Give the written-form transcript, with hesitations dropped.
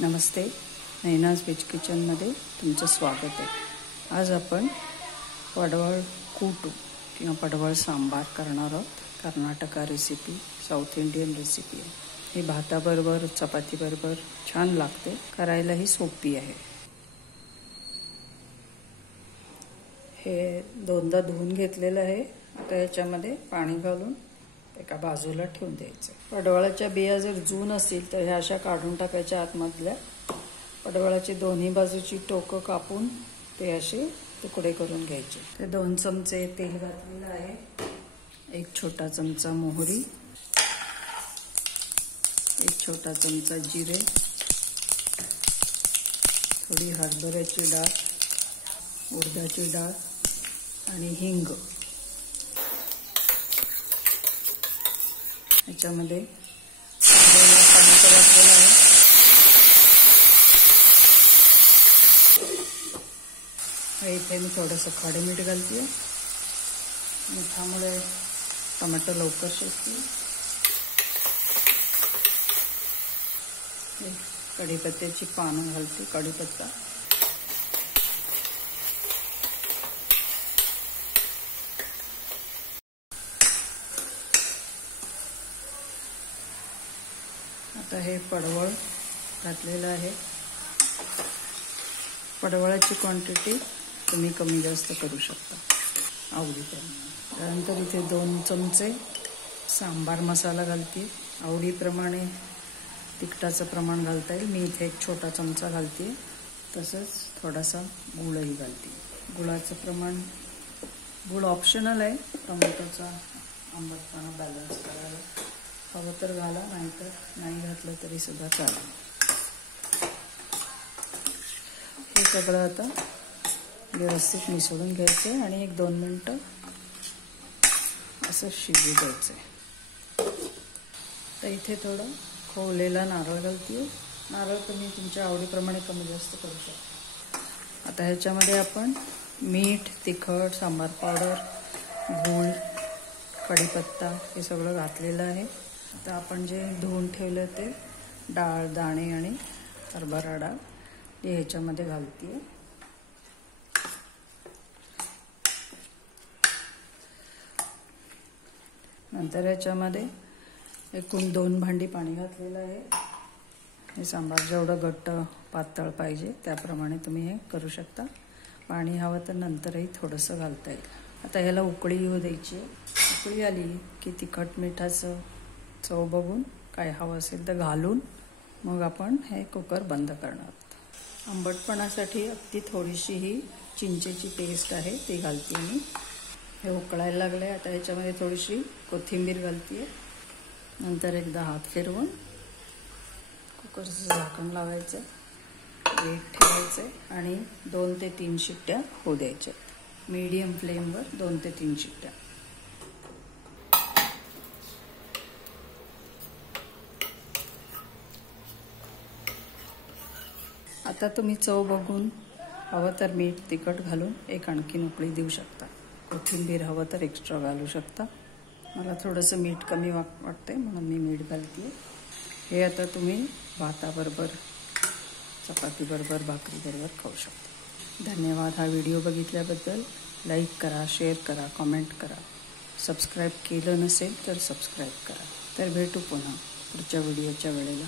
नमस्ते, Naina's veg किचनमध्ये तुमचं स्वागत आहे। आज आपण पडवळ कूटू किंवा पडवळ सांबार करणार आहोत। Karnataka recipe, south Indian recipe आहे। ही भाताबरोबर चपातीबरोबर छान लागते, करायलाही सोपी आहे। हे दोनदा धुवून घेतलेलं आहे। आता याच्यामध्ये पाणी घालून एका बाजूला ठेवून द्यायचं। पडवळाच्या बिया जर जून असतील तर ह्या अशा काढून टाकायच्या आतमधल्या। पडवळाची दोन्ही बाजूची टोकं कापून ते असे तुकडे करून घ्यायचे। ते 2 चमचे तेल घातलेलं आहे, 1 छोटा चमचा मोहरी, 1 छोटा चमचा जिरे, थोडी हरभऱ्याची डाळ, उडदाची डाळ आणि हिंग। याच्यामध्ये टमाटर घातलेला आहे। इथे मी थोडंसं खडे मीठ घालते। मिठामुळे टमाटर लवकर शिजते। कढीपत्त्याची पानं घालते, कढीपत्ता, आता हे पडवळ घातलेलं आहे। पडवळाची क्वांटिटी तुम्ही कमी जास्त करू शकता आवडीप्रमाणे। त्यानंतर इथे 2 चमचे सांबार मसाला घालते। आवडीप्रमाणे तिखटाचं प्रमाण घालता येईल। मी इथे 1 छोटा चमचा घालते। तसंच थोडासा गूळही घालते। गुळाचं प्रमाण, गूळ ऑप्शनल आहे, टोमॅटोचा आंबटपणा बॅलन्स करायला हवं तर घाला, नाहीतर नाही घातलं तरी सुद्धा चालेल। हे सगळं आता व्यवस्थित मिसळून घ्यायचं आणि 1-2 मिनिटं असं शिजू द्यायचं। तर इथे थोडं खोवलेला नारळ घालते। नारळ तुम्ही तुमच्या आवडीप्रमाणे कमी जास्त करू शकता। आता ह्याच्यामध्ये आपण मीठ, तिखट, सांबार पावडर, गूळ, कढीपत्ता हे सगळं घातलेलं आहे। आता आपण जे धुवून ठेवलं ते डाळ, दाणे आणि हरभरा डाळ हे ह्याच्यामध्ये घालते। नंतर ह्याच्यामध्ये एकूण 2 भांडी पाणी घातलेलं आहे। हे सांबार जेवढं घट्ट पातळ पाहिजे त्याप्रमाणे तुम्ही हे करू शकता। पाणी हवं तर नंतरही थोडंसं घालता येईल। आता ह्याला उकळी येऊ द्यायची। उकळी आली की तिखट मिठाचं चव बघून काय हवं असेल तर घालून मग आपण हे कुकर बंद करणार आहोत। आंबटपणासाठी अगदी थोडीशी ही चिंचेची पेस्ट आहे ती घालते मी। हे उकळायला लागले। आता ह्याच्यामध्ये थोडीशी कोथिंबीर घालते। नंतर एकदा हात फिरवून कुकरचं झाकण लावायचं, वेट ठेवायचं आणि 2 ते 3 शिट्ट्या होऊ द्यायच्या। मीडियम फ्लेमवर 2 ते 3 शिट्ट्या। आता तुम्ही चव बघून हवं तर मीठ, तिखट घालून एक आणखीन उकळी देऊ शकता। कोथिंबीर हवं तर एक्स्ट्रा घालू शकता। मला थोडंसं मीठ कमी वाटतंय म्हणून मी मीठ घालते। हे आता तुम्ही भाताबरोबर, चपातीबरोबर, भाकरीबरोबर खाऊ शकता। धन्यवाद हा व्हिडिओ बघितल्याबद्दल। लाईक करा, शेअर करा, कमेंट करा। सबस्क्राईब केलं नसेल तर सबस्क्राईब करा। तर भेटू पुन्हा पुढच्या व्हिडिओच्या वेळेला।